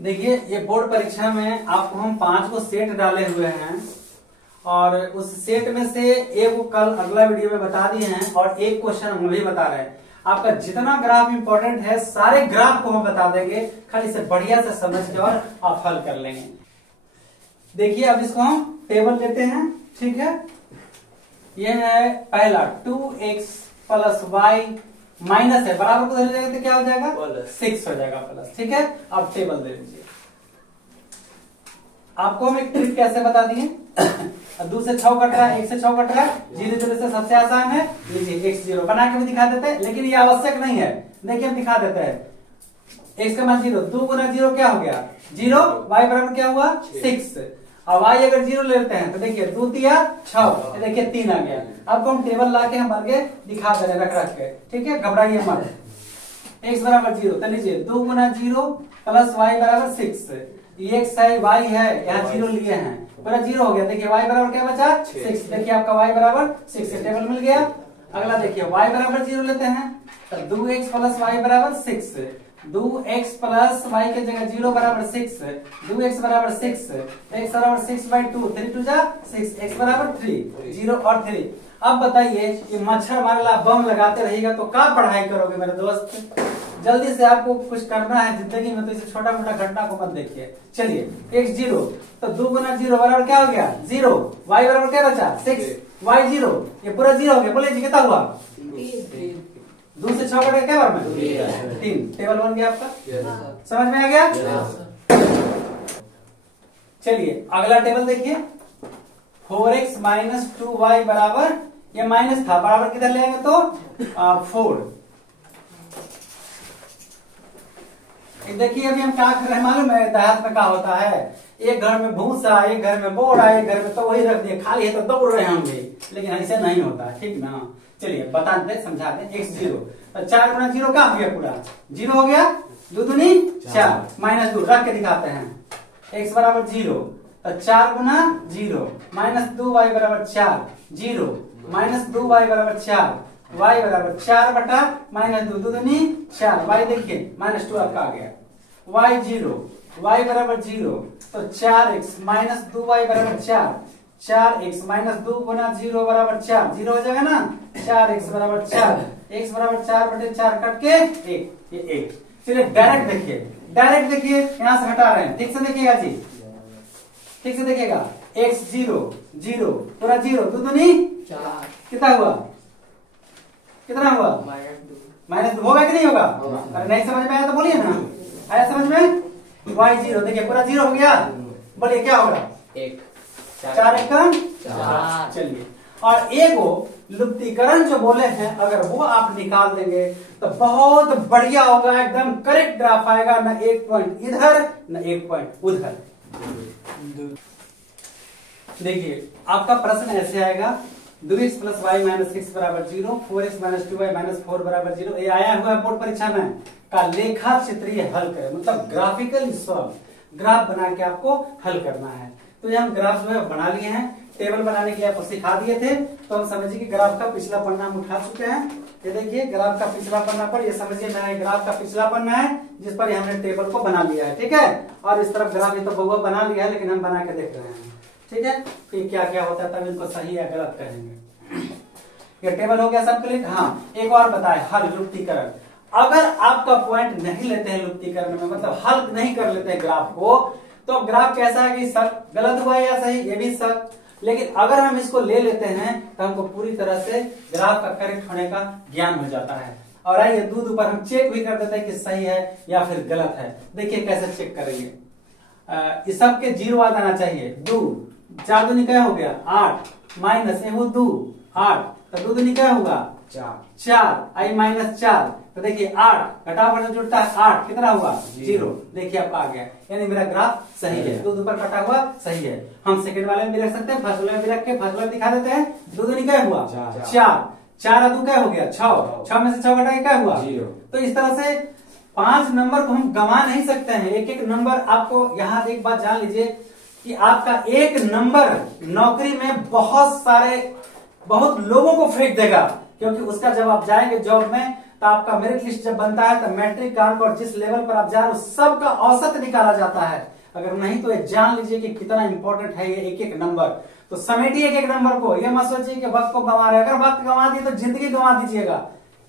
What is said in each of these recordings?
देखिए ये बोर्ड परीक्षा में आपको हम 5 को सेट डाले हुए हैं और उस सेट में से एक को कल अगला वीडियो में बता दिए हैं और एक क्वेश्चन हम अभी बता रहे हैं। आपका जितना ग्राफ इंपॉर्टेंट है सारे ग्राफ को हम बता देंगे, खाली इसे बढ़िया से समझ के और आप हल कर लेंगे। देखिए अब इसको हम टेबल लेते हैं, ठीक है। ये है पहला 2x प्लस वाई माइनस है, बराबर को धर जाएगा तो क्या हो जाएगा 6 हो जाएगा प्लस, ठीक है। अब टेबल दे लीजिए। आपको हम एक ट्रिक कैसे बता दिए, 2 से 6 कट रहा है, 1 से 6 कट रहा है, 0 से सबसे आसान है। लीजिए x0 बना के भी दिखा देते हैं, लेकिन ये आवश्यक नहीं है। देखिए हम दिखा देते हैं। x का मान 0, 2 गुना 0 क्या हो गया 0, y बराबर क्या हुआ 6। अब y अगर 0 ले लेते हैं तो देखिए 2 तिया 6, देखिए 3 आ गया। अब हम टेबल ला के हम आगे दिखा दे रहे रख के, ठीक है, घबराइए मत। x बराबर 0 तो लीजिए 2 गुना 0 प्लस y बराबर 6। ये x है y है, यहाँ 0 लिए हैं, पूरा 0 हो गया। देखिए y बराबर क्या बचा 6। देखिए आपका y बराबर 6 टेबल मिल गया। अगला देखिए y बराबर 0 लेते हैं तो 2x प्लस y बराबर 6। 2x प्लस y के जगह 0 बराबर 6, 2x बराबर 6, x बराबर 6/2, 3 2 जा 6, x बराबर 3, 0 और 3। अब बताइए ये मच्छर मारला बम लगाते रहिएगा तो क्या पढ़ाई करोगे मेरे दोस्त। जल्दी से आपको कुछ करना है जिंदगी में, तो इसे छोटा मोटा घटना को मत देखिए। चलिए x0 तो 2 गुना 0 बराबर क्या हो गया 0, y बराबर क्या बचा 6, y0 ये पूरा 0 हो गया। बोले जी कितना हुआ 2 से 6 कटेगा क्या बार में 3। टेबल बन गया आपका, समझ में आ गया। चलिए अगला टेबल देखिए 4x माइनस 2y बराबर, ये माइनस था, बराबर किधर ले आएंगे तो 4। देखिए अभी हम क्या कर रहे हैं मालूम है, देहात में क्या होता है, एक घर में भूसा, एक घर में बोरा, एक घर में तो वही रख दिए, खाली है तो दौड़ रहे हैं हम भी, लेकिन ऐसे नहीं होता, ठीक ना। चलिए बता दे समझा दे। x0 तो 4 गुना 0 क्या हो गया पूरा 0 हो गया, 2 दूनी 4 माइनस 2 रख के दिखाते हैं। x बराबर 0 तो 4 गुना 0 माइनस 2y बराबर 4, 0 माइनस 2y बराबर 4, y बराबर 4 बटा माइनस 2, 2 दूनी 4, y देखिए माइनस 2 आपका आ गया। y0 y बराबर 0 तो 4x माइनस 2y बराबर 4, 4x माइनस 2 गुना 0 बराबर 4, 0 हो जाएगा ना, 4x बराबर 4, x बराबर 4 बटे 4 कट के 1, ये 1। चलिए डायरेक्ट देखिए यहां से हटा रहे हैं, ठीक से देखिएगा जी, ठीक से देखिएगा। x0 0 पूरा 0, 2 दूनी 4, कितना हुआ माइनस 2 होगा कि नहीं होगा। अरे नहीं समझ में आया तो बोलिए ना, आया समझ में। y0 देखिए पूरा 0 हो गया, बोलिए क्या होगा 1, 4 1 4। चलिए और एक वो लुप्तीकरण जो बोले हैं अगर वो आप निकाल देंगे तो बहुत बढ़िया होगा, एकदम करेक्ट ग्राफ आएगा, न 1 पॉइंट इधर न 1 पॉइंट उधर। देखिए आपका प्रश्न ऐसे आएगा 2x प्लस वाई माइनस 6 बराबर 0, 4x माइनस 2y माइनस 4 बराबर 0। ये आया हुआ है बोर्ड परीक्षा में का लेखा चित्रीय हल करें, मतलब ग्राफिकल सॉल्व, ग्राफ बना के आपको हल करना है। तो ये हम ग्राफ जो है बना लिए हैं, टेबल बनाने के लिए आपको सिखा दिए थे। तो हम समझिए कि ग्राफ का पिछला पन्ना हम उठा चुके हैं। ये देखिए ग्राफ का पिछला पन्ना पर, ये समझिए मेरा ग्राफ का पिछला पन्ना है जिस पर हमने टेबल को बना लिया है, ठीक है। और इस तरफ ग्राफ ये तो बहुआ बना लिया है, लेकिन हम बना के देख रहे हैं, ठीक है, कि क्या क्या होता है, तब इनको सही या गलत कहेंगे। ये टेबल हो गया सब क्लिक। हाँ एक और बताए हल लुप्तीकरण। अगर आपका पॉइंट नहीं लेते हैं लुप्तीकरण में, मतलब हल नहीं कर लेते हैं ग्राफ को, तो ग्राफ कैसा है कि सर गलत हुआ है या सही, ये भी सर। लेकिन अगर हम इसको ले लेते हैं तो हमको पूरी तरह से ग्राफ का करेक्ट होने का ज्ञान हो जाता है। और आइए दूध ऊपर हम चेक भी कर देते हैं कि सही है या फिर गलत है। देखिए कैसे चेक करेंगे, इस सबके 0 आ जाना चाहिए। 2 4 दूनी क्या हो गया 8 माइनस 2 8 तो 2 दूनी क्या होगा 4 आई माइनस 4 तो देखिए 8 घटाव जुड़ता है 8 कितना हुआ 0। देखिए आपका आ गया, यानी मेरा ग्राफ सही है, 2 ऊपर कटा हुआ सही है। हम सेकंड वाले में भी रख सकते हैं, फर्स्ट वाले में भी रख के फर्स्ट वाले दिखा देते हैं। 2 दूनी क्या हुआ 4, 4 2 क्या हो गया 6, 6 में से 6 घटा के क्या हुआ 0। तो इस तरह से 5 नंबर को हम गंवा नहीं सकते हैं। एक एक नंबर आपको यहाँ एक बात जान लीजिए कि आपका एक नंबर नौकरी में बहुत लोगों को फेंक देगा, क्योंकि उसका जब आप जाएंगे जॉब में तो आपका मेरिट लिस्ट जब बनता है तो मैट्रिक का अंक और जिस लेवल पर आप जा रहे हो सबका औसत निकाला जाता है। अगर नहीं तो ये जान लीजिए कि कितना इंपॉर्टेंट है ये एक एक नंबर। तो समेटिए एक एक नंबर को, ये मत सोचिए कि वक्त को गंवा रहे, अगर वक्त गंवा दिए तो जिंदगी गंवा दीजिएगा,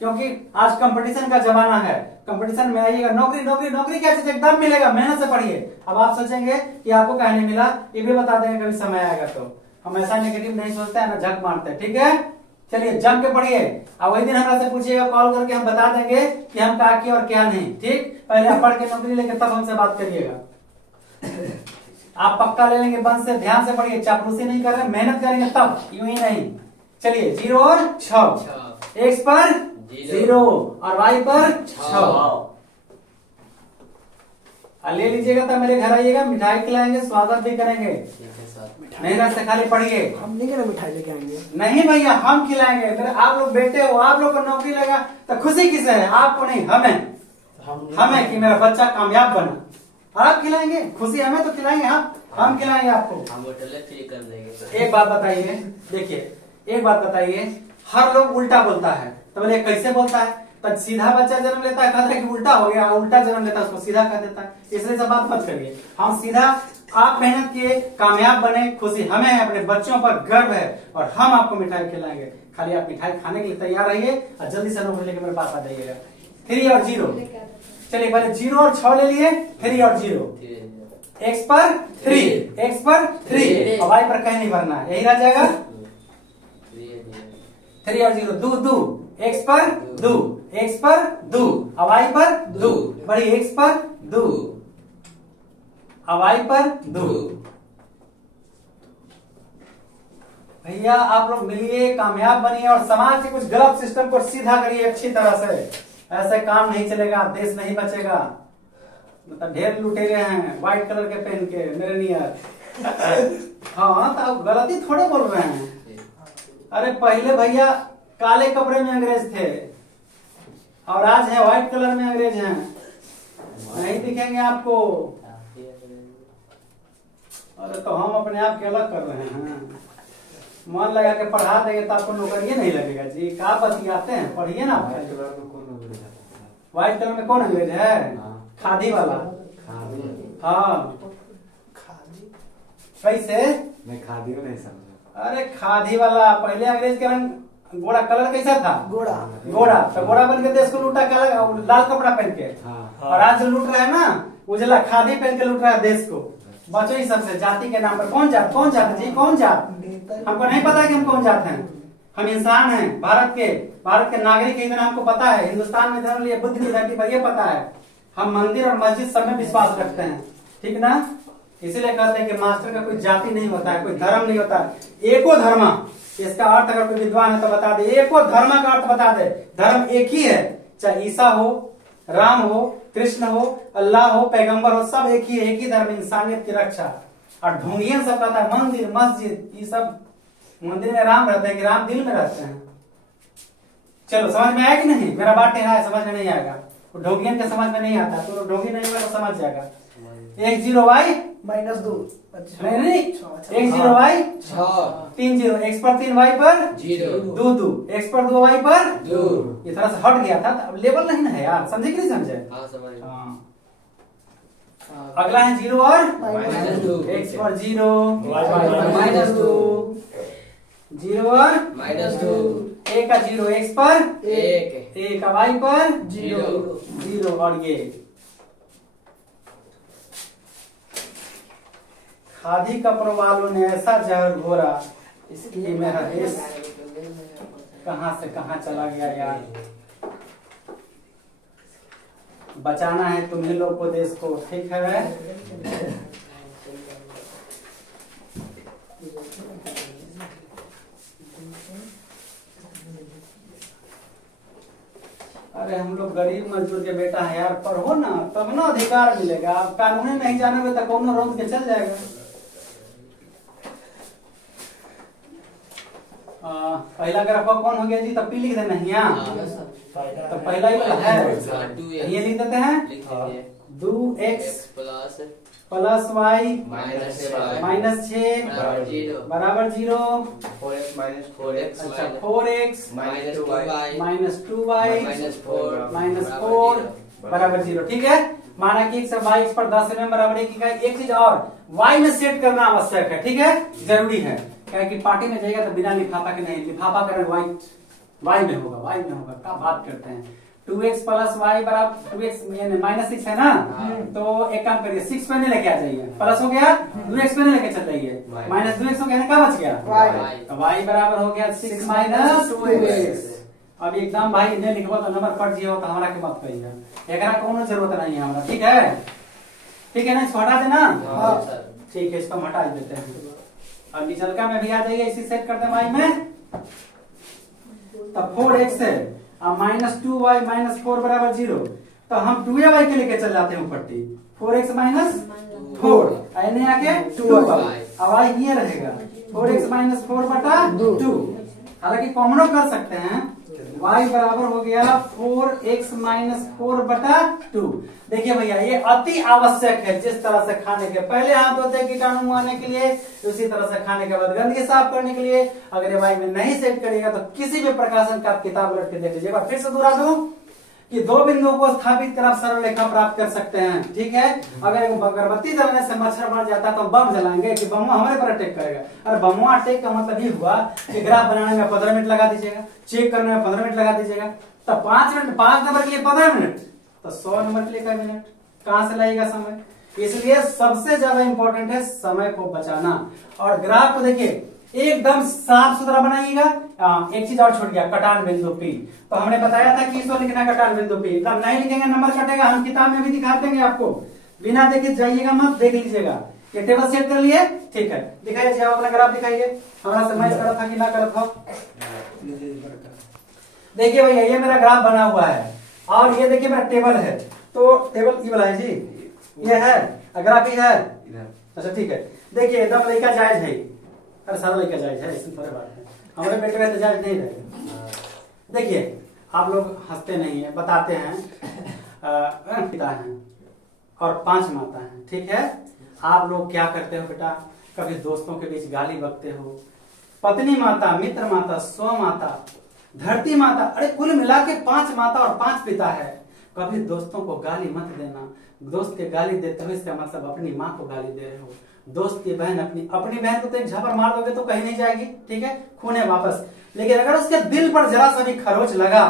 क्योंकि आज कंपटीशन का जमाना है। कंपटीशन में आइएगा, नौकरी नौकरी नौकरी क्या चीज एकदम मिलेगा, मेहनत से पढ़िए। अब आप सोचेंगे कि आपको कहने मिला, ये भी बता देंगे कभी समय आएगा तो। हम ऐसा नेगेटिव नहीं सोचते हैं ना झक मारते हैं, ठीक है। चलिए जम के पढ़िए, अब वही दिन हमरा से पूछिएगा कॉल करके, हम बता देंगे कि हम क्या किया और क्या नहीं, ठीक। पहले आप पढ़ के नौकरी लेके तब हमसे बात करिएगा। आप पक्का ले लेंगे बंद से, ध्यान से पढ़िए, चापलूसी नहीं कर रहे, मेहनत करेंगे तब, यूं ही नहीं। चलिए 0 और 6, एक्स पर 0 और वाई पर 6 ले लीजिएगा। तब मेरे घर आइएगा, मिठाई खिलाएंगे, स्वागत भी करेंगे। मेहनत से खाली पढ़िए। हम नहीं कह रहे मिठाई लेके आएंगे, नहीं भैया हम खिलाएंगे। मेरे आप लोग बेटे हो, आप लोग को नौकरी लगा तो खुशी किसे है, आपको नहीं हमें। हमें कि मेरा बच्चा कामयाब बना, आप खिलाएंगे, खुशी हमें तो खिलाएंगे, हम खिलाएंगे आपको, हम होटल फ्री कर देंगे। एक बात बताइए, देखिए एक बात बताइए, हर लोग उल्टा बोलता है, तो बोले कैसे बोलता है, तो सीधा बच्चा जन्म लेता है कहता है कि उल्टा हो गया, उल्टा जन्म लेता है उसको सीधा कह देता है। इसलिए सब बात मत करिए, हम सीधा, आप मेहनत किए, कामयाब बने, खुशी हमें है, अपने बच्चों पर गर्व है, और हम आपको मिठाई खिलाएंगे। खाली आप मिठाई खाने के लिए तैयार रहिए और जल्दी से नौकरी लेके मेरे पास आ जाइएगा। 3 और 0, चलिए पहले 0 और 6 ले लिए, 3 और 0, एक्स पर 3, एक्स पर 3 और वाई पर कहीं नहीं भरना है, यही रह जाएगा। 3 और 0, 2 2, एक्स पर 2, एक्स पर 2 और वाई पर 2, बड़ी एक्स पर 2 और वाई पर 2। भैया आप लोग मिलिए, कामयाब बनिए और समाज के कुछ गलत सिस्टम को सीधा करिए अच्छी तरह से। ऐसे काम नहीं चलेगा, देश नहीं बचेगा। मतलब ढेर लुटेरे हैं व्हाइट कलर के पेन के मेरे नियर। हाँ तो आप गलती थोड़े बोल रहे हैं। अरे पहले भैया काले कपड़े में अंग्रेज थे और आज है व्हाइट कलर में अंग्रेज हैं, नहीं दिखेंगे आपको। अरे तो हम अपने आप के अलग कर रहे हैं, मन लगा के पढ़ा देंगे तो आपको नौकरी नहीं लगेगा जी। क्या बतियाते हैं, पढ़िए ना। व्हाइट कलर में कौन अंग्रेज है? खादी वाला। हाँ कैसे? मैं खादी को नहीं समझा। अरे खादी वाला, पहले अंग्रेज के रंग गोरा कलर कैसा था? गोरा। गोरा तो गोरा बन के देश को लूटा, लाल कपड़ा पहन के। और आज जो लूट रहा है ना उजला खादी पहन के लूट रहा है देश को। बचो ही सबसे, जाति के नाम पर। कौन जात जी, कौन जात? हमको नहीं पता कि हम कौन जात हैं। हम इंसान हैं, भारत के नागरिक हैं, हमको पता है। हिंदुस्तान में धर्म लिए बुद्ध की धरती पर, ये पता है। हम मंदिर और मस्जिद सब में विश्वास रखते हैं, ठीक ना। इसीलिए कहते हैं कि मास्टर का कोई जाति नहीं होता है, कोई धर्म नहीं होता। एको धर्म, इसका अर्थ अगर कोई विद्वान है तो बता दे, एको धर्म का अर्थ बता दे। धर्म एक ही है, चाहे ईसा हो, राम हो, कृष्ण हो, अल्लाह हो, पैगंबर हो, सब एक ही है, एक ही धर्म, इंसानियत की रक्षा। और ढोंगियन सब कहता है मंदिर मस्जिद, ये सब मंदिर में राम रहते हैं कि राम दिल में रहते हैं। चलो समझ में आया कि नहीं? मेरा बात टेढ़ा है, समझ में नहीं आएगा। ढोंगियन के समझ में नहीं आता, तो ढोंगी नहीं होगा तो समझ जाएगा। 1 0 वाई -2, नहीं 1 0 वाई 3 0, एक्स पर 3 वाई पर 2 2, एक्स पर 2 वाई पर 2। ये थोड़ा सा हट गया था, अब लेवल नहीं है यार, समझे कि नहीं समझे? हाँ। अगला है 0 और एक्स पर 0, -2, 0 और -2, एक का 0, एक्स पर 1 का वाई पर 0 और ये खादी कपड़ों वालों ने ऐसा जहर घोरा कि मेरा देश कहां से कहां चला गया यार। बचाना है तुम्हें लोग को, देश को, ठीक है। अरे हम लोग गरीब मजदूर के बेटा है यार, पढ़ो ना तब ना अधिकार मिलेगा। आप कानून नहीं जानोगे तो कौन रोज के चल जाएगा। पहला ग्राफ कौन हो गया जी? तब पी लिख देना है यहाँ, तो पहला ही है, ये लिख देते हैं। 2x plus plus Y minus minus 6 बराबर 0। 4x माइनस 4x अच्छा 4x minus 2y minus 2y minus 4 minus 4 बराबर 0। ठीक है, माना कि सब y पर 10 mm बराबर 1 इकाई। एक चीज और y में सेट करना आवश्यक है, ठीक है, जरूरी है। क्या कि पार्टी में जाएगा तो बिना लिफाफा के नहीं, लिफाफा का रंग y में होगा, y में होगा। क्या बात करते हैं। 2x प्लस वाई बराबर 2x माइनस 6 है ना, तो एक काम करिए 6 पहले लेके आ जाइए, प्लस हो गया 2x पहले लेके चल जाइए, माइनस 2x हो गया ना, क्या बच गया तो y बराबर हो गया 6 माइनस 2x। अब एकदम भाई इन्हें लिखवा तो नंबर कट जियो तो हमारा के मत कहिए, एकरा कोनो जरूरत नहीं है हमारा। ठीक है, ठीक है ना, इसको हटा देना। ठीक है, इसको हम हटा देते हैं। अब निचलका में भी आ जाइए, इसी सेट करते हैं y में। तब 4x है अब माइनस 2y माइनस 4 बराबर 0, तो हम 2y के लेके चल जाते हैं पट्टी। 4x माइनस 4 आने आके 2y, अब y ये रहेगा 4x माइनस 4 बटा 2। हालांकि कॉमनो कर सकते हैं, y बराबर हो गया 4x माइनस 4 बटा 2। देखिए भैया ये अति आवश्यक है, जिस तरह से खाने के पहले हाथ धोते हैं कीटाणु आने के लिए, उसी तरह से खाने के बाद गंदगी साफ करने के लिए। अगर ये y में नहीं सेट करिएगा तो किसी भी प्रकाशन का आप किताब लट के देख लीजिएगा। फिर से दोहरा दूं कि दो बिंदुओं को स्थापित कर आप सरल रेखा प्राप्त कर सकते हैं। ठीक है, अगर अगरबत्ती जलाने से मच्छर बढ़ जाता है तो बम जलाएंगे कि बम हमारे पर अटैक करेगा। और बम अटैक का मतलब ये हुआ कि ग्राफ बनाने में 15 मिनट लगा दीजिएगा, चेक करने में 15 मिनट लगा दीजिएगा, तो 5 नंबर के लिए 15 मिनट, तो 100 नंबर के लिए क्या मिनट, कहां से लगेगा समय। इसलिए सबसे ज्यादा इंपॉर्टेंट है समय को बचाना। और ग्राफ को देखिए एकदम साफ सुथरा बनाइएगा। एक चीज और छूट गया, कटान बिंदु P। तो हमने बताया था कि इसको लिखना कटान बिंदु P, तब नहीं लिखेंगे नंबर कटेगा। हम किताब में भी दिखा देंगे आपको, बिना देखे जाइएगा मत, देख लीजिएगा। ये टेबल सेट कर लिए, ठीक है, दिखाइए आप अपना ग्राफ दिखाइए, हमारा समय करा था कि ना करा था। देखिए भैया ये मेरा ग्राफ बना हुआ है और ये देखिए मेरा टेबल है, तो टेबल ये वाला है जी, ये है ग्राफ ही है। अच्छा ठीक है, देखिए एकदम लड़का जायज है, अरे सारा लड़का जायज है, इसमें थोड़ी बात है, हमारे बेटे में तो जायज नहीं रहेगा। देखिए आप लोग हंसते नहीं है, बताते हैं पिता हैं और 5 माता हैं, ठीक है। आप लोग क्या करते हो बेटा, कभी दोस्तों के बीच गाली बकते हो, पत्नी माता, मित्र माता, स्व माता, धरती माता, अरे कुल मिला के 5 माता और 5 पिता है। कभी दोस्तों को गाली मत देना, दोस्त के गाली देते हो इसका मतलब अपनी माँ को गाली दे रहे हो। दोस्त की बहन अपनी बहन को तो एक झपड़ मार दोगे तो कहीं नहीं जाएगी, ठीक है, खून है वापस। लेकिन अगर उसके दिल पर जरा सा भी खरोच लगा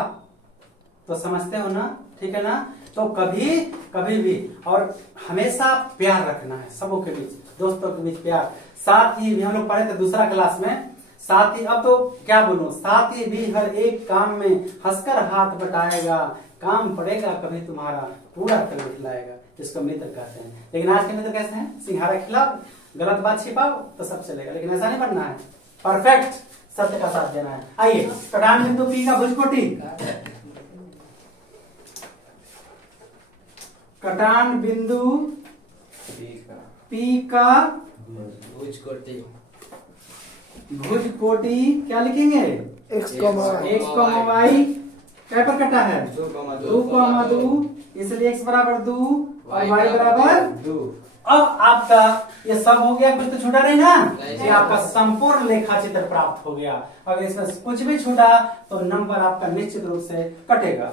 तो समझते हो ना, ठीक है ना। तो कभी भी और हमेशा प्यार रखना है सबों के बीच, दोस्तों के बीच प्यार। साथ ही भी हम लोग पढ़े थे दूसरा क्लास में, साथ ही अब तो क्या बोलूं, साथ ही भी हर एक काम में हंसकर हाथ बटाएगा, काम पड़ेगा कभी तुम्हारा पूरा कर दिखलाएगा, जिसको मित्र कहते हैं। लेकिन आज के मित्र कैसे हैं, सिंघारा खिलाओ, गलत बात छिपाओ तो सब चलेगा, लेकिन ऐसा नहीं बनना है, परफेक्ट सत्य का साथ देना है। आइए कटान बिंदु P का भुजकोटि, कटान बिंदु P का भुजकोटि क्या लिखेंगे, x, y क्या पर कटा है 2,2, इसलिए x बराबर 2 और y बराबर 2। अब आपका ये सब हो गया, कुछ तो छूटा नहीं ना, ये आपका संपूर्ण लेखा चित्र प्राप्त हो गया। अगर इसमें कुछ भी छूटा तो नंबर आपका निश्चित रूप से कटेगा।